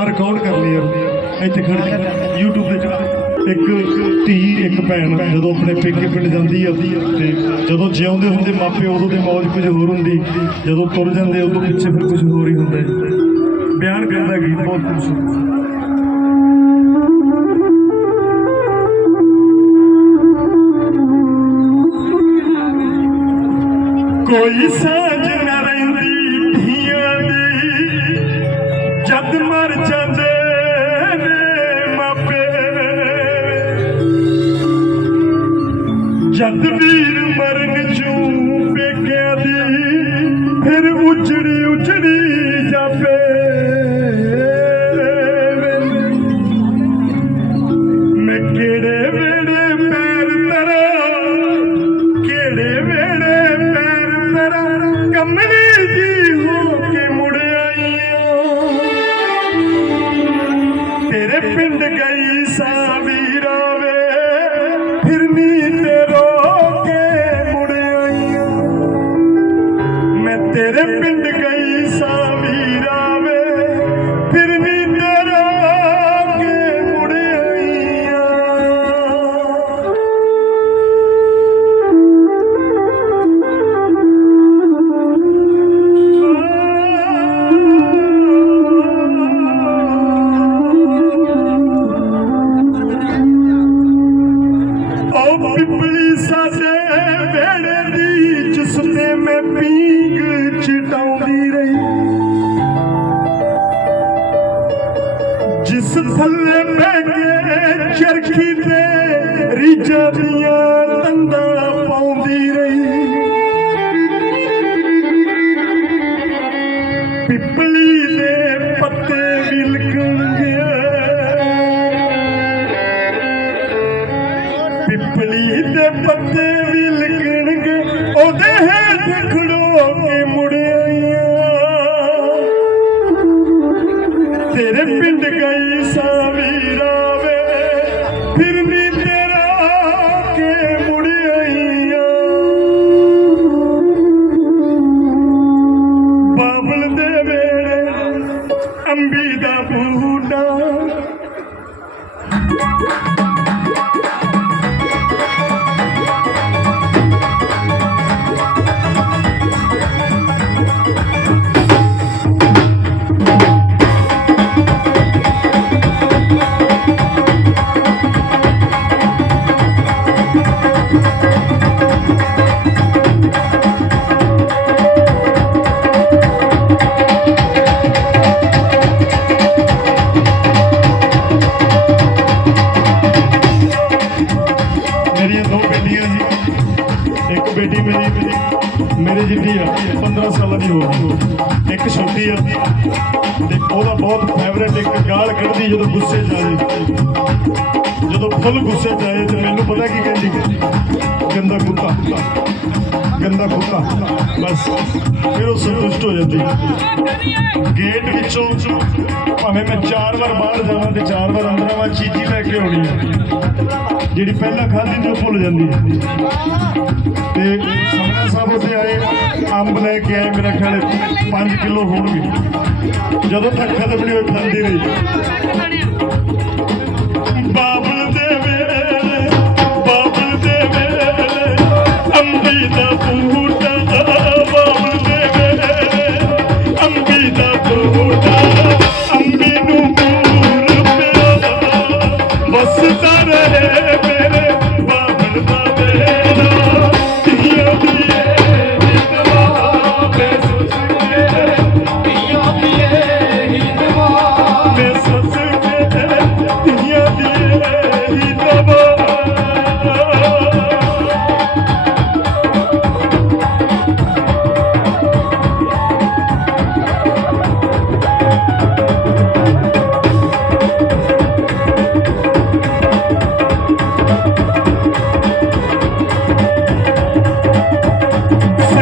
ਆ ਰਿਕਾਰਡ ਕਰ ਲਈ ਯਾਰ ਇੱਥੇ ਖੜ ਜਾ YouTube ਤੇ ਇੱਕ ਧੀ, ਇੱਕ ਭੈਣ ਜਦੋਂ ਆਪਣੇ ਪੇਕੇ ਪਿੰਡ ਜਾਂਦੀ ਆ ਤੇ ਜਦੋਂ ਜਿਉਂਦੇ ਹੁੰਦੇ ਮਾਪੇ, ਉਦੋਂ ਦੇ ਮੌਜ ਕੁਝ ਹੋਰ ਹੁੰਦੀ। ਜਦੋਂ ਤੁਰ ਜਾਂਦੇ, ਉਦੋਂ ਪਿੱਛੇ ਫਿਰ ਕੁਝ ਹੋਰ ਹੀ ਹੁੰਦਾ। ਬਿਆਨ ਕਰਦਾ ਗੀਤ ਬਹੁਤ ਖੂਬਸੂਰਤ ਕੋਈ ਸਾਜ ਜਦ ਵੀਰ ਮਰਨ ਚੂ ਪੇਕਿਆਂ ਦੀ, ਫਿਰ ਉਜੜੀ ਉਜੜੀ ਜਾਪੇ ਮੈਂ ਕਿਹੜੇ ਵੇੜੇ ਪੈਰ ਤਰਾ, ਕਿਹੜੇ ਵੇੜੇ ਪੈਰ ਤਰਾ ਕਮਲੀ ਜੀ ਹੋ ਕੇ ਮੁੜ ਆਈਓ ਤੇਰੇ ਪਿੰਡ ਗਈ ਸਾਂ ਵੀਰਾ ਵੇ ਫਿਰਨੀ ਤੇ ஆடிய தந்த பௌதீரை பிப்பிளியிலே பத்து விழுக்குங்க பிப்பிளியிலே பத்து ਇੱਕ ਜਦੋਂ ਗੁੱਸੇ 'ਚ ਆ ਜਦੋਂ ਫੁੱਲ ਗੁੱਸੇ 'ਚ ਆਏ ਤੇ ਮੈਨੂੰ ਪਤਾ ਕੀ ਕਹਿੰਦੀ? ਗੰਦਾ ਕੁੱਤਾ ਗੰਦਾ ਕੁੱਤਾ, ਬਸ। ਫਿਰ ਉਹ ਸੰਤੁਸ਼ਟ ਹੋ ਜਾਂਦੀ। ਗੇਟ ਵਿੱਚੋਂ ਭਾਵੇਂ ਮੈਂ ਚਾਰ ਵਾਰ ਬਾਹਰ ਜਾਵਾਂ ਤੇ ਚਾਰ ਵਾਰ ਅੰਦਰ ਆਵਾਂ ਚੀਚੀ ਲੈ ਕੇ ਆਉਣੀ ਜਿਹੜੀ ਪਹਿਲਾਂ ਖਾਧੀ ਤੇ ਉਹ ਭੁੱਲ ਜਾਂਦੀ ਹੈ ਤੇ ਸਾਹਿਬ ਉੱਥੇ ਆਏ, ਅੰਬ ਲੈ ਕੇ ਆਏ ਮੇਰਾ ਖਿਆਲ 5 ਕਿਲੋ ਹੋਣਗੇ। ਜਦੋਂ ਤੱਕ ਖਤਮ ਨਹੀਂ ਹੋਏ, ਖਾਂਦੀ ਰਹੀ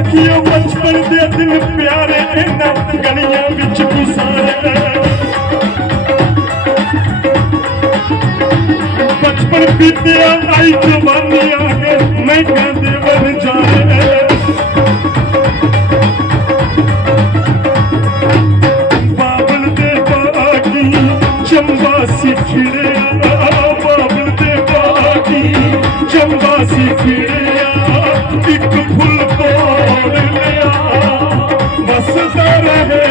ਸਖੀਓ ਬਚਪਨ ਦੇ ਦਿਨ ਪਿਆਰੇ ਇਹਨਾਂ ਗਲੀਆਂ ਵਿੱਚ ਗੁਸਾਰੇ ਬਚਪਨ ਬੀਤਿਆ, ਆਈ ਜਵਾਨੀ ਆ ਕੇ ਮੈਂ सुख रहे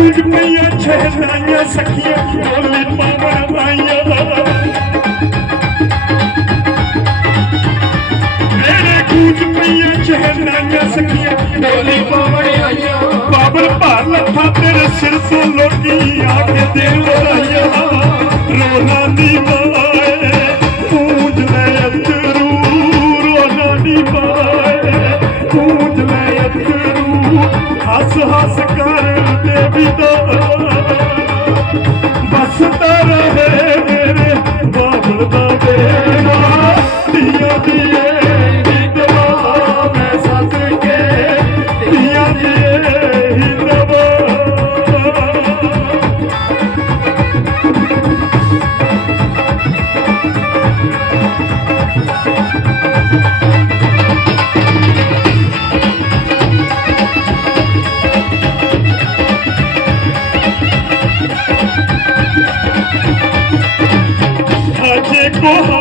ਕੁਝ ਪਈਆਂ ਛੇੜਾਈਆਂ ਸਖੀਆਂ ਬੋਲੇ ਪਾਵਣ ਆਈਆਂ ਮੇਰੇ ਕੁਝ ਪਈਆਂ ਛੇੜਾਈਆਂ ਸਖੀਆਂ ਬੋਲੇ ਪਾਵਣ ਆਈਆਂ Oh,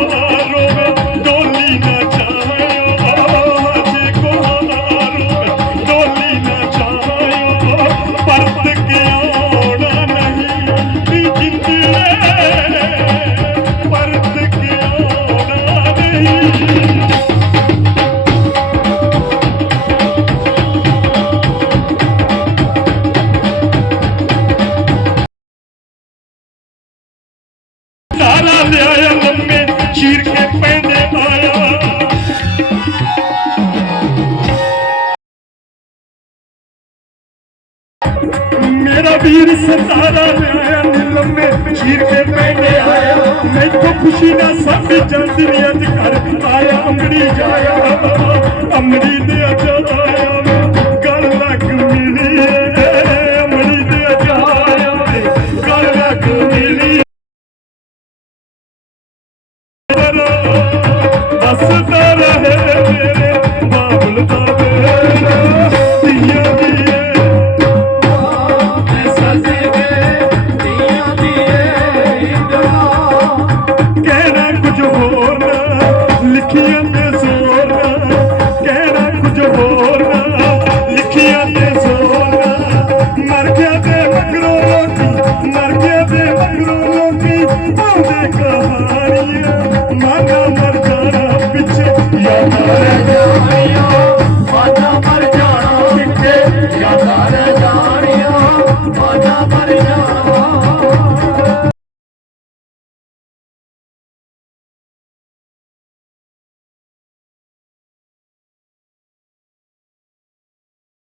ਸਤਾਰਾ ਵਿਆਹਿਆ ਨਿਲੰਮੇ ਸ਼ੀਰ ਕੇ ਪੈਂਦੇ ਆਇਆ। ਮੈਨੂੰ ਖੁਸ਼ੀ ਨਾਲ ਸਭ ਜਾਂਦਰੀ ਅੱਜ ਘਰ ਆਇਆ ਅੰਗੜੀ ਜਾਇਆ ਅੰਗੜੀ ਦੇ ਅਜਾਇਆ ਗਲ ਹੈ